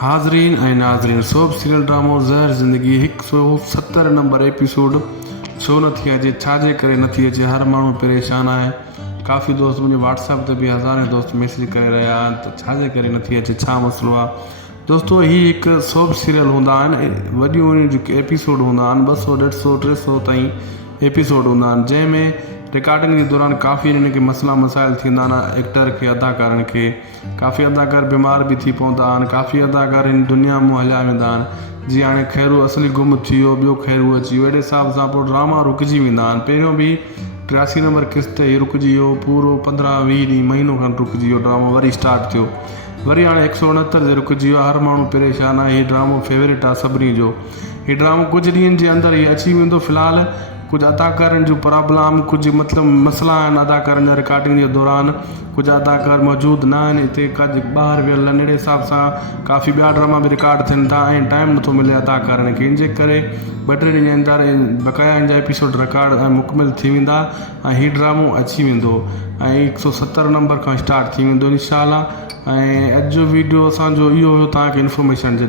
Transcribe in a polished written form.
हाज़रीन ऐं नाज़रीन, सोप सीरियल ड्रामो ज़हर ज़िंदगी 170 नंबर एपिसोड छो नथी अचे, छाजे करे नथी अचे, हर माण्हू परेशान आहे। काफ़ी दोस्त मुझे व्हाट्सएप ते भी हज़ारें दोस्त मैसेज करे रहा आहिनि त छाजे करे नथी अचे, छा मसलो आहे। दोस्तों ही एक सोप सीरियल हूंदा आहिनि, वॾियूं जेके एपिसोड हूंदा आहिनि 200 150 300 ताईं एपिसोड हूंदा आहिनि, जंहिंमें रिकॉर्डिंग के दौरान काफ़ी इन्हनि खे मसला मसाइल थींदा आहिनि। एक्टर के अदाकारनि खे काफ़ी अदाकार बीमार भी थी पवंदा आहिनि, काफ़ी अदाकार इन दुनिया में हलिया वेंदा आहिनि। जीअं हाणे खैरू असली गुम थी वियो, ॿियो खैरू अची वियो, अहिड़े हिसाब सां पोइ ड्रामा रुकिजी वेंदा आहिनि। पहिरियों बि 83 नंबर किस्त ही रुकिजी वियो, पूरो 15-20 ॾींहं महीनो खनि रुकिजी वियो, ड्रामो वरी स्टार्ट थियो, वरी हाणे 169 ते रुकिजी वियो। हर माण्हू परेशान आहे। हीउ ड्रामो फेवरेट आहे सभिनी जो। हीउ ड्रामो कुझु ॾींहंनि जे अंदरि ही अची वेंदो। फ़िलहाल कुछ अदाकारनि जो प्रॉब्लम, कुछ मतलब मसला आहिनि अदाकारनि जा रिकॉर्डिंग के दौरान। कुछ अदाकार मौजूद ना आहिनि हिते, ॿाहिरि वियल आहिनि, अहिड़े हिसाब सां काफ़ी ॿिया ड्रामा भी रिकॉर्ड थियनि था ऐं टाइम नथो मिले अदाकारनि खे। इन जे करे 2-3 ॾींहं अंदरि बक़ाया इन जा एपिसोड रिकॉर्ड ऐं मुकमिल थी वेंदा ऐं हीउ ड्रामो अची वेंदो ऐं 170 नंबर खां स्टार्ट थी वेंदो इंशाअल्लाह। ऐं अॼु जो वीडियो असांजो इहो हुयो, तव्हांखे इंफॉर्मेशन जे